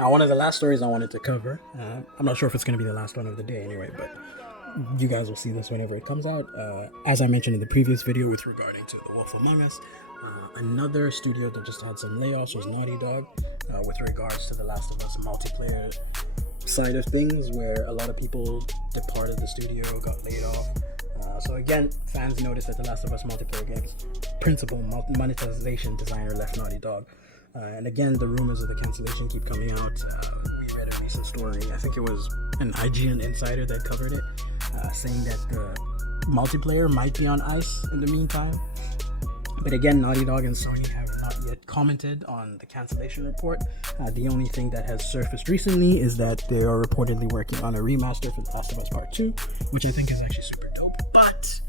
Now, one of the last stories I wanted to cover, I'm not sure if it's going to be the last one of the day anyway, but you guys will see this whenever it comes out. As I mentioned in the previous video with regarding to The Wolf Among Us, another studio that just had some layoffs was Naughty Dog, with regards to The Last of Us multiplayer side of things, where a lot of people departed the studio, got laid off. So again, fans noticed that The Last of Us multiplayer game's principal monetization designer left Naughty Dog. And again, the rumors of the cancellation keep coming out. We read a recent story, I think it was an IGN insider that covered it, saying that the multiplayer might be on ice in the meantime. But again, Naughty Dog and Sony have not yet commented on the cancellation report. The only thing that has surfaced recently is that they are reportedly working on a remaster for The Last of Us Part 2, which I think is actually super dope. But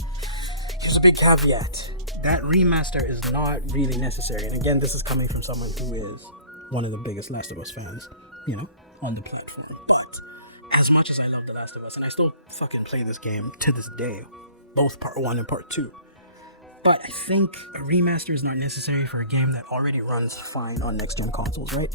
here's a big caveat. That remaster is not really necessary. And again, this is coming from someone who is one of the biggest Last of Us fans, on the platform. But as much as I love The Last of Us, and I still fucking play this game to this day, both Part 1 and Part 2, but I think a remaster is not necessary for a game that already runs fine on next-gen consoles, right?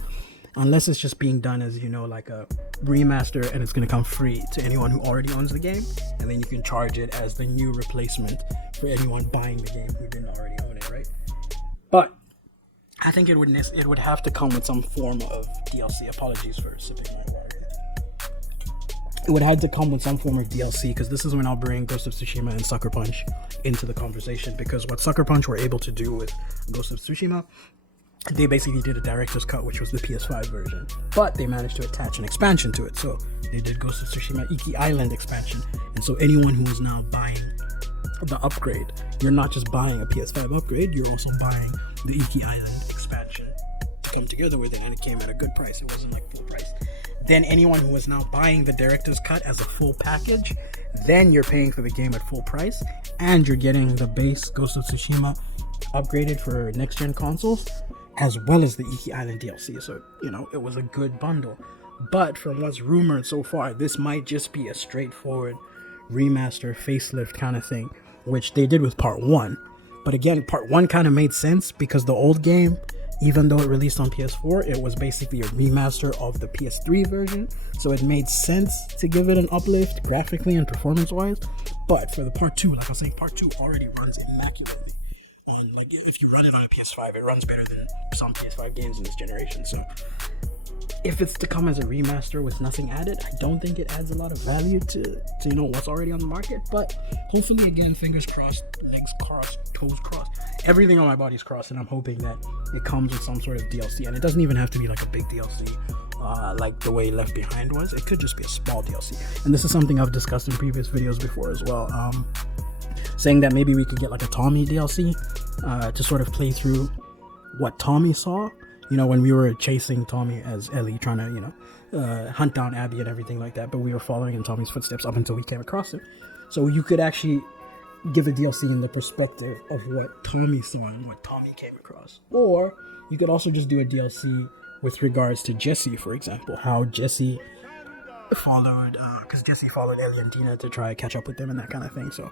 Unless it's just being done as, like a remaster and it's going to come free to anyone who already owns the game, and then you can charge it as the new replacement for anyone buying the game who didn't already own it, right? But I think it would have to come with some form of DLC. Apologies for sipping my water. It would have to come with some form of DLC, because this is when I'll bring Ghost of Tsushima and Sucker Punch into the conversation, because what Sucker Punch were able to do with Ghost of Tsushima, they basically did a director's cut, which was the PS5 version, but they managed to attach an expansion to it. So they did Ghost of Tsushima Iki Island expansion, and so anyone who is now buying the upgrade, you're not just buying a PS5 upgrade, you're also buying the Iki Island expansion to come together with it, and it came at a good price. It wasn't like full price. Then anyone who is now buying the director's cut as a full package, then you're paying for the game at full price, and you're getting the base Ghost of Tsushima upgraded for next-gen consoles, as well as the Iki Island DLC. So, it was a good bundle. But from what's rumored so far, this might just be a straightforward remaster, facelift kind of thing, which they did with Part 1. But again, Part 1 kind of made sense, because the old game, even though it released on PS4, it was basically a remaster of the PS3 version. So it made sense to give it an uplift graphically and performance-wise. But for the Part 2, like I was saying, Part 2 already runs immaculately. If you run it on a PS5, it runs better than some PS5 games in this generation. So if it's to come as a remaster with nothing added, I don't think it adds a lot of value to what's already on the market. But hopefully, again, fingers crossed, legs crossed, toes crossed, everything on my body's crossed, and I'm hoping that it comes with some sort of DLC. And it doesn't even have to be like a big DLC, like the way Left Behind was. It could just be a small DLC. And this is something I've discussed in previous videos before as well, saying that maybe we could get like a Tommy DLC to sort of play through what Tommy saw, when we were chasing Tommy as Ellie, trying to, hunt down Abby and everything like that, but we were following in Tommy's footsteps up until we came across him. So you could actually give a DLC in the perspective of what Tommy saw and what Tommy came across. Or you could also just do a DLC with regards to Jesse, for example, how Jesse followed, because Jesse followed Ellie and Dina to try to catch up with them and that kind of thing. So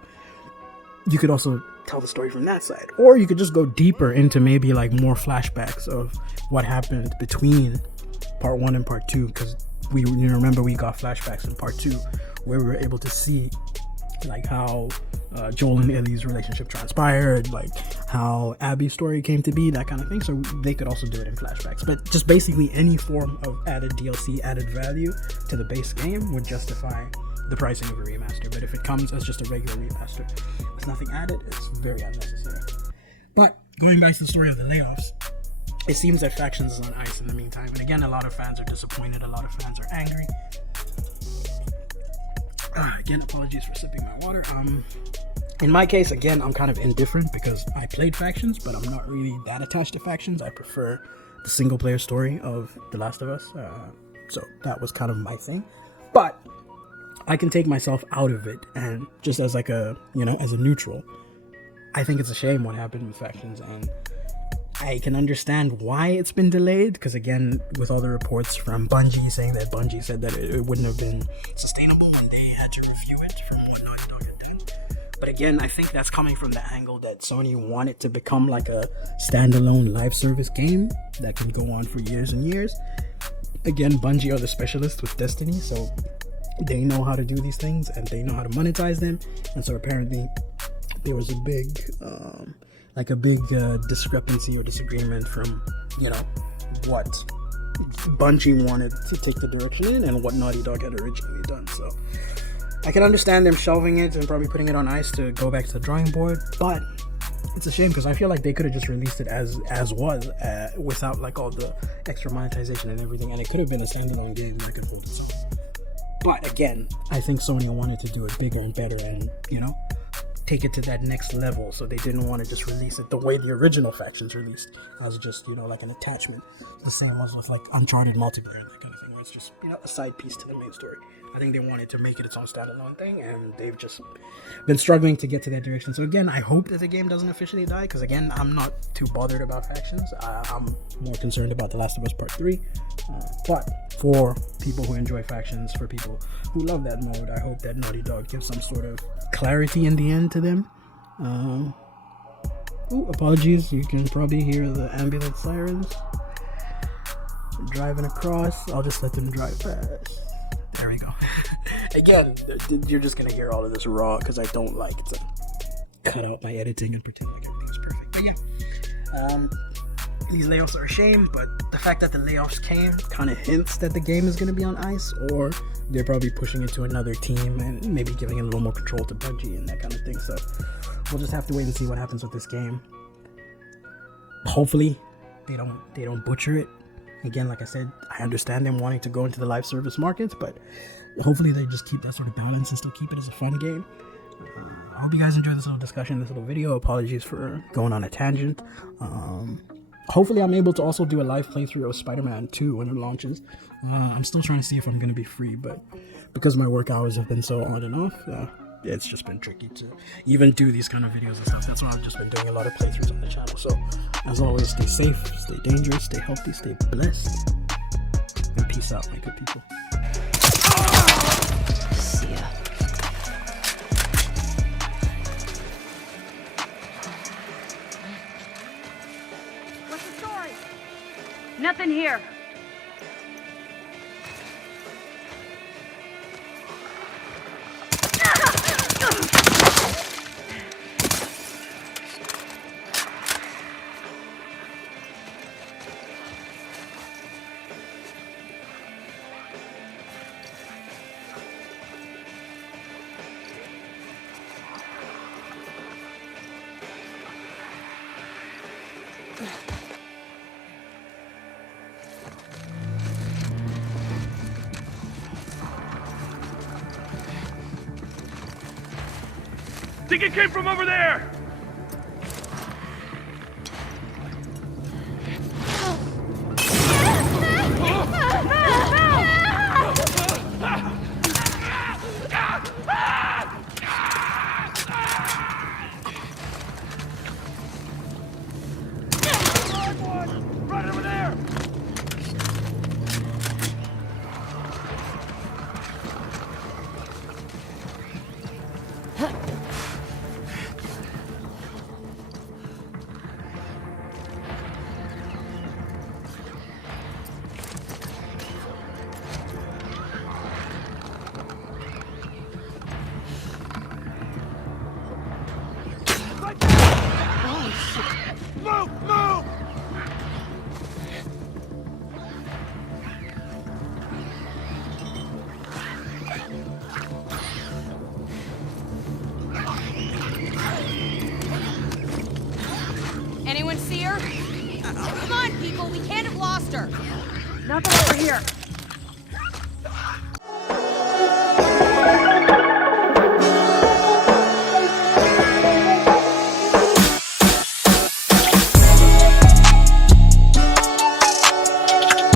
you could also tell the story from that side. Or you could just go deeper into maybe like more flashbacks of what happened between Part 1 and Part 2, because we remember we got flashbacks in Part 2 where we were able to see like how Joel and Ellie's relationship transpired, like how Abby's story came to be, that kind of thing. So they could also do it in flashbacks. But just basically any form of added DLC, added value to the base game would justify the pricing of a remaster. But if it comes as just a regular remaster with nothing added, it's very unnecessary. But going back to the story of the layoffs, it seems that Factions is on ice in the meantime, and again, a lot of fans are disappointed, a lot of fans are angry. Again, apologies for sipping my water. In my case, again, I'm kind of indifferent, because I played Factions, but I'm not really that attached to Factions. I prefer the single player story of The Last of Us, so that was kind of my thing. But I can take myself out of it, and just as like a, as a neutral, I think it's a shame what happened with Factions, and I can understand why it's been delayed, because again, with all the reports from Bungie saying that Bungie said that it wouldn't have been sustainable when they had to review it from what Naughty Dog had done. But again, I think that's coming from the angle that Sony wanted to become like a standalone live service game that can go on for years and years. again, Bungie are the specialists with Destiny, so they know how to do these things and they know how to monetize them. And so apparently there was a big discrepancy or disagreement from, you know, what Bungie wanted to take the direction in and what Naughty Dog had originally done. So I can understand them shelving it and probably putting it on ice to go back to the drawing board, but it's a shame because I feel like they could have just released it as was, without like all the extra monetization and everything, and it could have been a standalone game that could hold its own. But again, I think Sony wanted to do it bigger and better and, you know, take it to that next level, so they didn't want to just release it the way the original factions released, as just, you know, like an attachment. The same as with like Uncharted multiplayer and that kind of thing, where it's just, you know, a side piece to the main story. I think they wanted to make it its own standalone thing, and they've just been struggling to get to that direction. So again, I hope that the game doesn't officially die, because again, I'm not too bothered about factions. I'm more concerned about The Last of Us Part 3. But for people who enjoy factions, for people who love that mode, I hope that Naughty Dog gives some sort of clarity in the end to them. Apologies, you can probably hear the ambulance sirens driving across. I'll just let them drive past. There we go. Again, you're just gonna hear all of this raw because I don't like to cut out my editing and pretend like everything is perfect. But yeah, these layoffs are a shame, but the fact that the layoffs came kind of hints that the game is gonna be on ice, or they're probably pushing it to another team and maybe giving a little more control to Bungie and that kind of thing. So we'll just have to wait and see what happens with this game. Hopefully they don't butcher it. Again, like I said, I understand them wanting to go into the live service markets, but hopefully they just keep that sort of balance and still keep it as a fun game. I hope you guys enjoyed this little discussion, this little video. Apologies for going on a tangent. Hopefully I'm able to also do a live playthrough of Spider-Man 2 when it launches. I'm still trying to see if I'm going to be free, but because my work hours have been so on and off, it's just been tricky to even do these kind of videos and stuff. That's why I've just been doing a lot of playthroughs on the channel. So as always, stay safe, stay dangerous, stay healthy, stay blessed, and peace out, my good people. See ya. What's the story? Nothing here. Think it came from over there! Right over there! Move! Move! Anyone see her? Come on, people, we can't have lost her. Nothing over here.